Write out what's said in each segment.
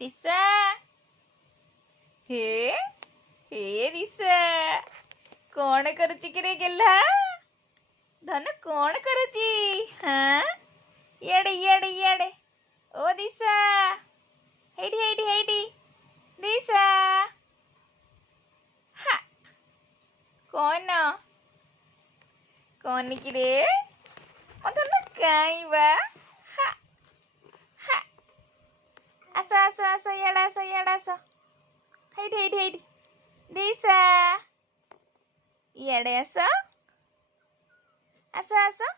दिशा हे हे दिशा कौन करुची किरे गेला धन कौन करुची हाँ येड़े येड़े येड़े ओ दिशा हेडी हेडी हेडी दिशा हा कौन कौन किरे धन काई बा हा हा आसो आसो आसो येड़ा आसो हेडी हेडी हेडी दिशा येड़े आसो आसो आसो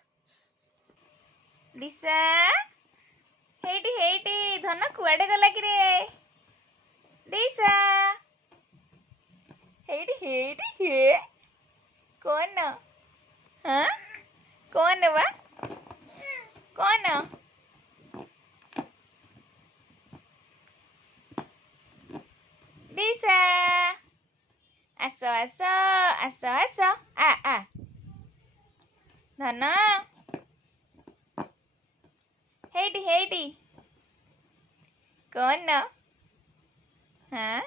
दिशा हेडी हेडी धन कुआडे गला कि रे दिशा हेडी हेडी हे कौन हाँ कौन बा कौन दिशा आसो आसो आसो आसो आ धन हेडी हेडी कौन हाँ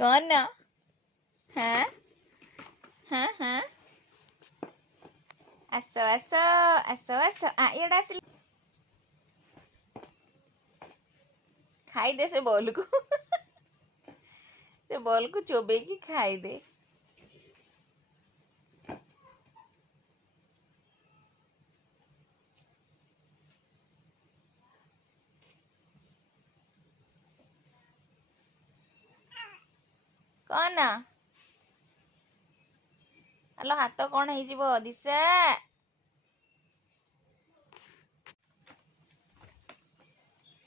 कौन हाँ हाँ हाँ आसो आसो आसो आसो येड़ा आस खाई दे से बॉल को से बॉल को चोबे की खाई दे कौन आलो हाथ कौन हो दिशा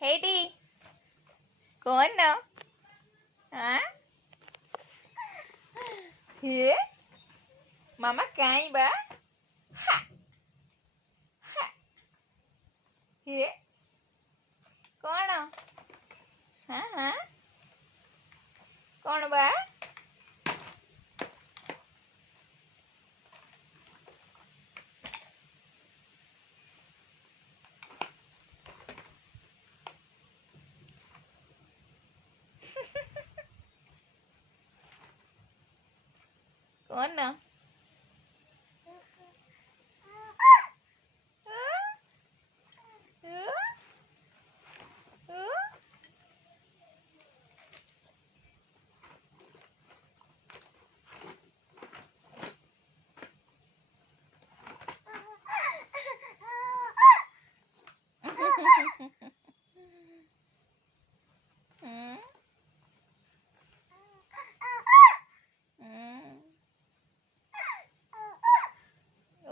हेडी कौन हाँ हे मामा काई बा हा हा हे कौन हाँ हाँ कौन बा कौन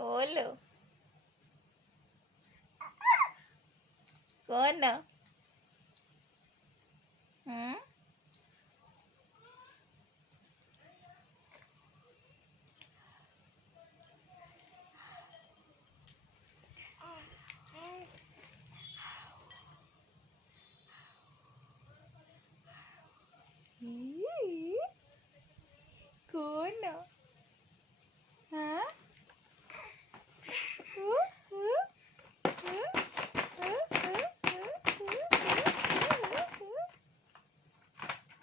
ओलो कौन कौन हाँ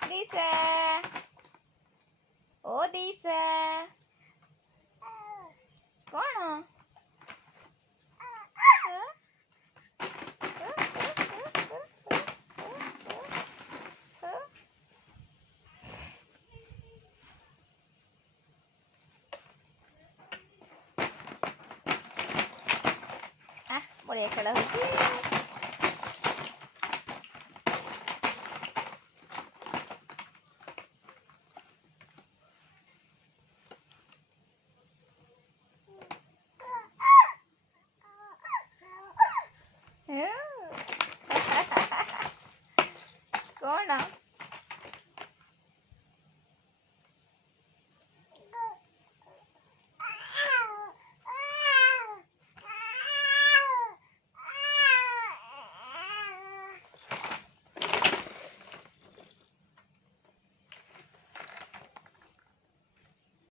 दिशा ओ दिशा कौन बढ़िया खेल हो